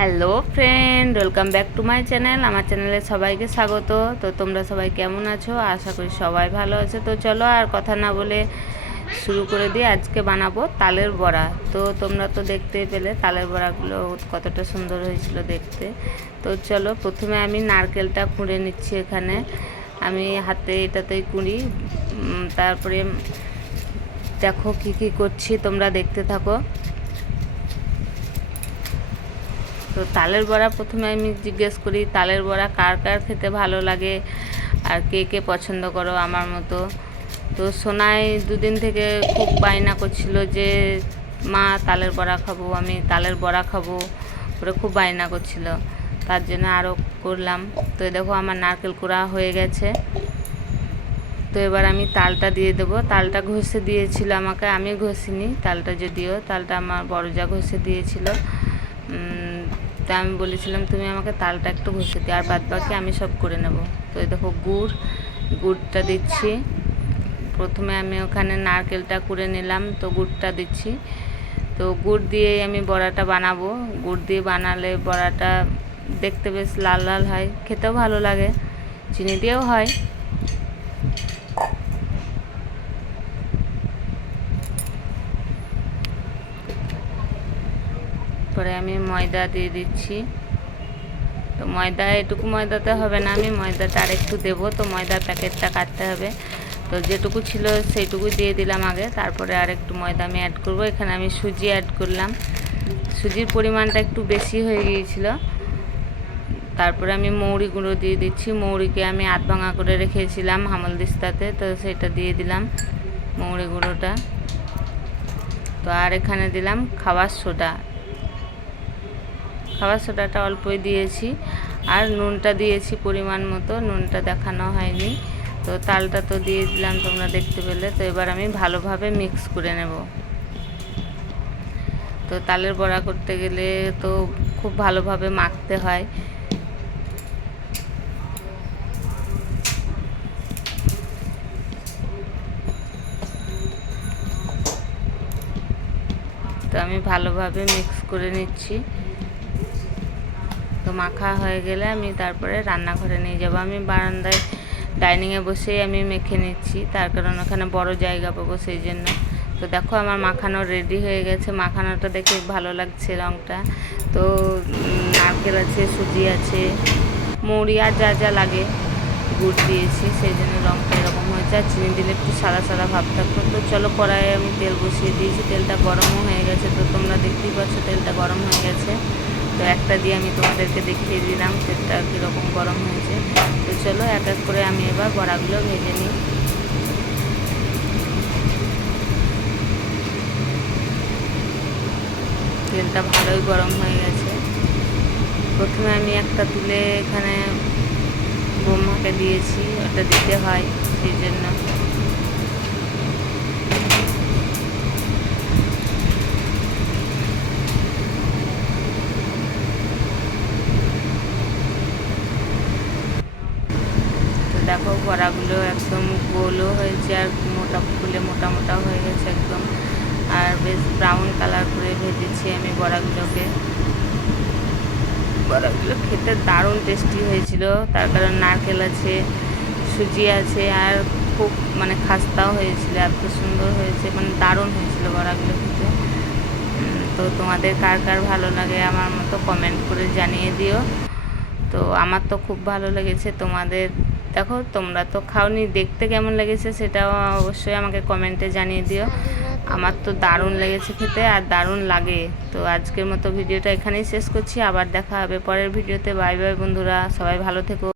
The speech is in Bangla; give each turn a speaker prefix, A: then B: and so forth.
A: Hello friend, welcome back to my channel. আমার চ্যানেলে সবাইকে স্বাগত। তো তোমরা সবাই কেমন আছো? আশা করি সবাই ভালো আছে। তো চলো আর কথা না বলে শুরু করে দিয়ে আজকে বানাবো তালের বড়া। তো তোমরা তো দেখতেই পেলে, তালের বড়াগুলো কতটা সুন্দর হয়েছিল দেখতে। তো চলো প্রথমে আমি নারকেলটা কুঁড়ে নিচ্ছি এখানে। আমি হাতে এটাতেই কুঁড়ি। তারপরে দেখো কি কি করছি, তোমরা দেখতে থাকো। তো তালের বড়া প্রথমে আমি জিজ্ঞেস করি, তালের বড়া কার কার খেতে ভালো লাগে? আর কে কে পছন্দ করো আমার মতো? তো সোনাই দুদিন থেকে খুব বায়না করছিল যে, মা, তালের বড়া খাব, আমি তালের বড়া খাব। ওরা খুব বায়না করছিল। তার জন্য আরও করলাম। তো দেখো আমার নারকেল কোড়া হয়ে গেছে। তো এবার আমি তালটা দিয়ে দেবো। তালটা ঘষে দিয়েছিল আমাকে, আমি ঘষিনি। তালটা যদিও, তালটা আমার বড় যা ঘষে দিয়েছিল। তা আমি বলেছিলাম, তুমি আমাকে তালটা একটু ঘষে দিও, আর বাদ বাকি আমি সব করে নেব। তো দেখো গুড়, গুড়টা দিচ্ছি। প্রথমে আমি ওখানে নারকেলটা কুড়ে নিলাম, তো গুড়টা দিচ্ছি। তো গুড় দিয়েই আমি বড়াটা বানাবো। গুড় দিয়ে বানালে বড়াটা দেখতে বেশ লাল লাল হয়, খেতেও ভালো লাগে, চিনি দিয়েও হয়। পরে আমি ময়দা দিয়ে দিচ্ছি। তো ময়দা, এটুকু ময়দাতে হবে না, আমি ময়দাটা আর একটু দেবো। তো ময়দার প্যাকেটটা কাটতে হবে। তো যেটুকু ছিল সেইটুকু দিয়ে দিলাম আগে। তারপরে আর একটু ময়দা আমি অ্যাড করব। এখানে আমি সুজি অ্যাড করলাম। সুজির পরিমাণটা একটু বেশি হয়ে গিয়েছিল। তারপরে আমি মৌরি গুঁড়ো দিয়ে দিচ্ছি। মৌরিকে আমি আধ ভাঙা করে রেখেছিলাম হামল দিস্তাতে। তো সেটা দিয়ে দিলাম মৌরি গুঁড়োটা। তো আর এখানে দিলাম খাবার সোডা। খাবার সোডাটা অল্পই দিয়েছি। আর নুনটা দিয়েছি পরিমাণ মতো, নুনটা দেখানো হয়নি। তো তালটা তো দিয়ে দিলাম তোমরা দেখতে পেলে। তো এবার আমি ভালোভাবে মিক্স করে নেব। তো তালের বড়া করতে গেলে তো খুব ভালোভাবে মাখতে হয়। তো আমি ভালোভাবে মিক্স করে নিচ্ছি। তো মাখা হয়ে গেলে আমি তারপরে রান্নাঘরে নিয়ে যাব। আমি বারান্দায় ডাইনিংয়ে বসেই আমি মেখে নিচ্ছি। তার কারণ ওখানে বড় জায়গা পাবো সেই জন্য। তো দেখো আমার মাখানো রেডি হয়ে গেছে। মাখানোটা দেখে ভালো লাগছে রঙটা তো নারকেল আছে, সুজি আছে, মুড়ি আর যা যা লাগে গুড় দিয়েছি। সেই জন্য রঙটা এরকম হয়েছে। আর চিনি দিলে একটু সাদা সাদা ভাব থাকতো তো চলো কড়াইয়ে আমি তেল বসিয়ে দিয়েছি। তেলটা গরমও হয়ে গেছে তো তোমরা দেখতেই পাচ্ছ তেলটা গরম হয়ে গেছে। তো একটা দিয়ে আমি তোমাদেরকে দেখিয়ে দিলাম তেলটা কীরকম গরম হয়েছে। তো চলো এক এক করে আমি এবার বড়াগুলো ভেজে নিই। তেলটা ভালোই গরম হয়ে গেছে। প্রথমে আমি একটা তুলে এখানে বোমাকে দিয়েছি, ওটা দিতে হয়, সেই জন্য তো দেখো বড়াগুলো একদম গোলও হয়েছে আর মোটা ফুলে মোটা মোটা হয়ে গেছে একদম। আর বেশ ব্রাউন কালার করে ভেজেছি আমি বড়াগুলোকে। বড়াগুলো খেতে দারুণ টেস্টি হয়েছিল। তার কারণ নারকেল আছে, সুজি আছে আর খুব মানে খাস্তাও হয়েছিল, এত সুন্দর হয়েছে মানে দারুণ হয়েছিল বড়াগুলো খেতে। তো তোমাদের কার কার ভালো লাগে আমার মতো কমেন্ট করে জানিয়ে দিও। তো আমার তো খুব ভালো লেগেছে তোমাদের। দেখো, তোমরা তো খাওনি, দেখতে কেমন লেগেছে সেটাও অবশ্যই আমাকে কমেন্টে জানিয়ে দিও। আমার তো দারুণ লেগেছে খেতে আর দারুণ লাগে। তো আজকের মতো ভিডিওটা এখানেই শেষ করছি, আবার দেখা হবে পরের ভিডিওতে। বাই বাই বন্ধুরা, সবাই ভালো থেকো।